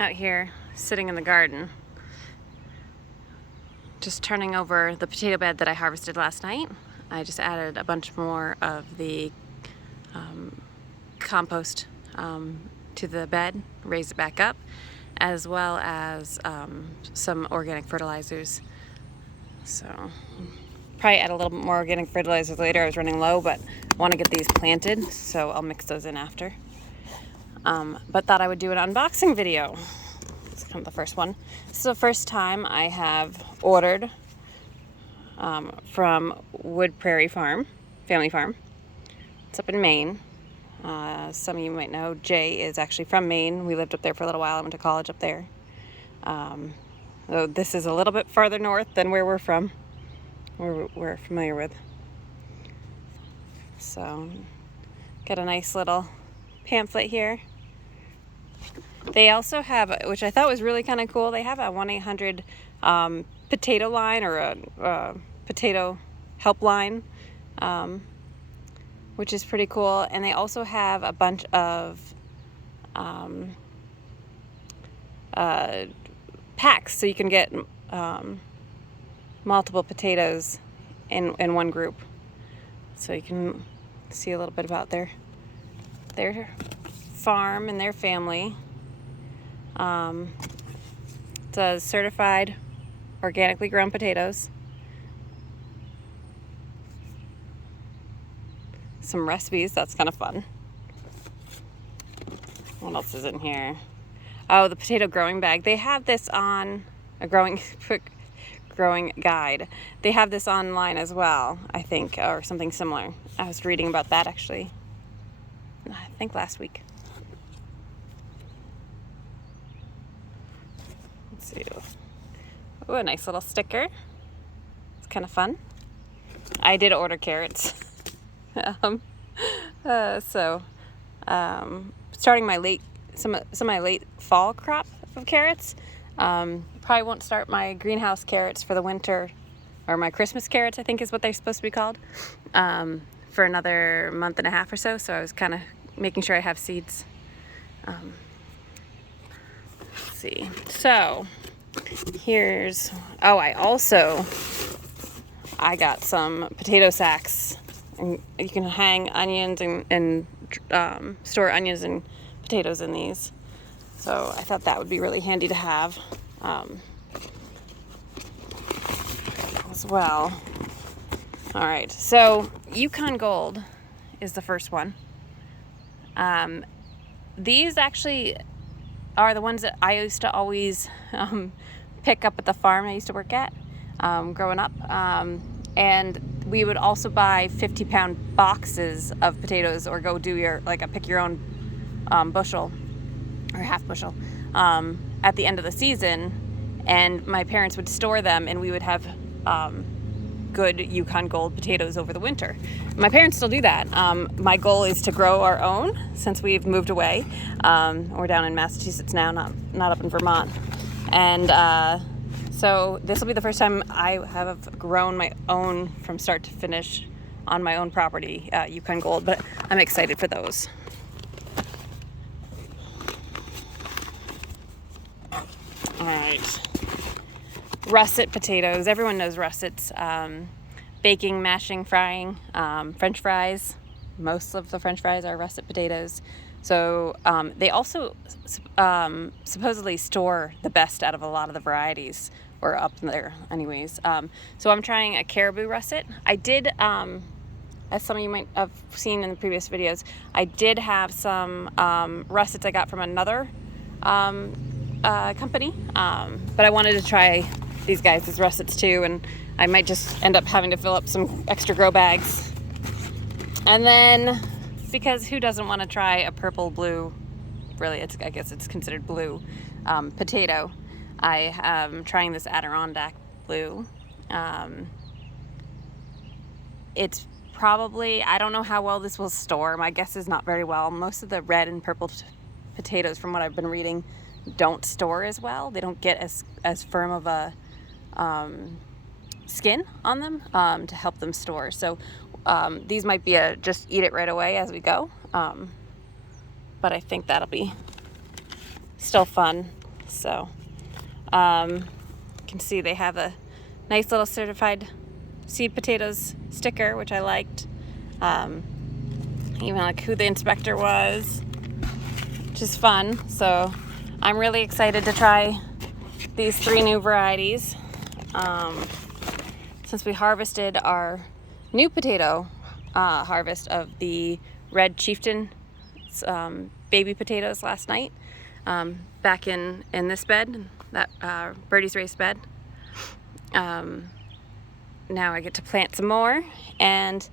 out here sitting in the garden, just turning over the potato bed that I harvested last night. I just added a bunch more of the compost to the bed, raised it back up, as well as some organic fertilizers. So probably add a little bit more organic fertilizers later. I was running low, but I want to get these planted, so I'll mix those in after. But thought I would do an unboxing video. It's kind of the first one. This is the first time I have ordered from Prairie Family Farm. It's up in Maine. Some of you might know Jay is actually from Maine. We lived up there for a little while. I went to college up there. So this is a little bit farther north than where we're from. We're familiar with. So got a nice little pamphlet here. They also have, which I thought was really kind of cool, they have a 1-800 potato line, or a potato helpline, which is pretty cool. And they also have a bunch of packs, so you can get multiple potatoes in one group. So you can see a little bit about their farm and their family. It says certified organically grown potatoes. Some recipes, that's kind of fun. What else is in here? Oh, the potato growing bag. They have this on a growing guide. They have this online as well, I think, or something similar. I was reading about that actually, I think last week. Let's see. Oh, a nice little sticker. It's kind of fun. I did order carrots. Starting some of my late fall crop of carrots. Probably won't start my greenhouse carrots for the winter, or my Christmas carrots, I think is what they're supposed to be called, for another month and a half or so. So I was kind of making sure I have seeds. Let's see. So here's, I got some potato sacks. And you can hang onions and store onions and potatoes in these. So I thought that would be really handy to have as well. All right, so Yukon Gold is the first one. These actually are the ones that I used to always pick up at the farm I used to work at growing up. And we would also buy 50-pound boxes of potatoes, or go do pick your own bushel or half bushel at the end of the season, and my parents would store them, and we would have good Yukon Gold potatoes over the winter. My parents still do that. My goal is to grow our own since we've moved away. We're down in Massachusetts now, not up in Vermont, and so this will be the first time I have grown my own from start to finish on my own property, Yukon Gold, but I'm excited for those. All right, russet potatoes. Everyone knows russets. Baking, mashing, frying, French fries. Most of the French fries are russet potatoes. So they also supposedly store the best out of a lot of the varieties, or up there anyways. So I'm trying a caribou russet. I did, as some of you might have seen in the previous videos, I did have some russets I got from another company, but I wanted to try these guys' russets too, and I might just end up having to fill up some extra grow bags. And then, because who doesn't want to try a purple blue, really, I guess it's considered blue, potato. I am trying this Adirondack blue. It's probably, I don't know how well this will store. My guess is not very well. Most of the red and purple potatoes, from what I've been reading, don't store as well. They don't get as firm of a skin on them to help them store. So these might be just eat it right away as we go. But I think that'll be still fun. So you can see they have a nice little certified seed potatoes sticker, which I liked. Even like who the inspector was, which is fun. So I'm really excited to try these 3 new varieties. Since we harvested our new potato harvest of the Red Chieftain baby potatoes last night, back in this bed, that Birdie's raised bed. Now I get to plant some more, and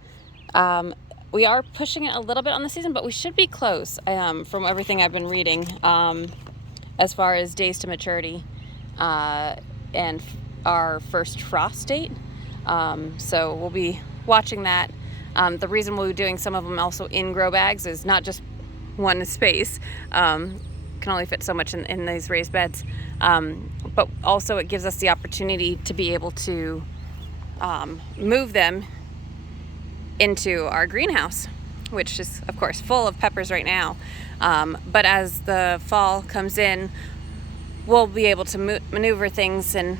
we are pushing it a little bit on the season, but we should be close from everything I've been reading as far as days to maturity and our first frost date. So we'll be watching that. The reason we'll be doing some of them also in grow bags is not just one space. Can only fit so much in these raised beds. But also it gives us the opportunity to be able to move them into our greenhouse, which is of course full of peppers right now. But as the fall comes in, we'll be able to maneuver things and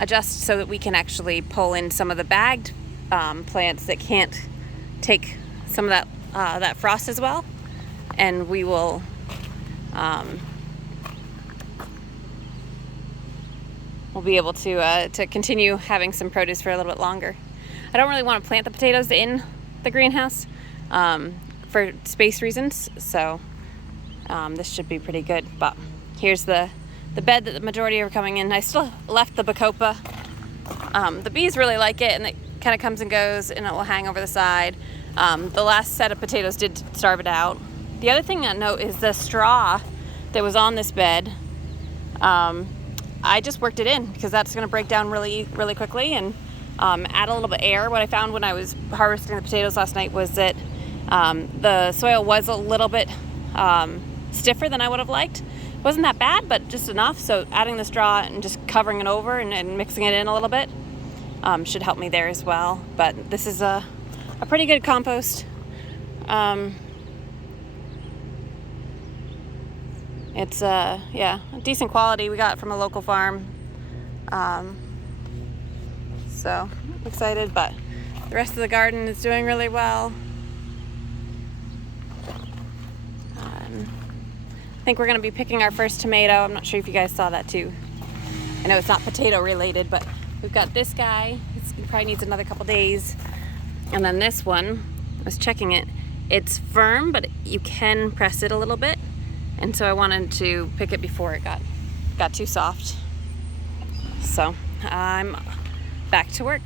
adjust so that we can actually pull in some of the bagged plants that can't take some of that frost as well, and we will we'll be able to continue having some produce for a little bit longer. I don't really want to plant the potatoes in the greenhouse for space reasons, so this should be pretty good. But here's the bed that the majority are coming in. I still left the bacopa. The bees really like it, and it kind of comes and goes, and it will hang over the side. The last set of potatoes did starve it out. The other thing I note is the straw that was on this bed. I just worked it in because that's going to break down really, really quickly and add a little bit of air. What I found when I was harvesting the potatoes last night was that the soil was a little bit stiffer than I would have liked. It wasn't that bad, but just enough. So adding the straw and just covering it over and mixing it in a little bit should help me there as well. But this is a pretty good compost. It's yeah, decent quality. We got it from a local farm. So I'm excited, but the rest of the garden is doing really well. I think we're going to be picking our first tomato. I'm not sure if you guys saw that too. I know it's not potato related, but we've got this guy. He probably needs another couple days. And then this one, I was checking it. It's firm, but you can press it a little bit. And so I wanted to pick it before it got too soft. So I'm back to work.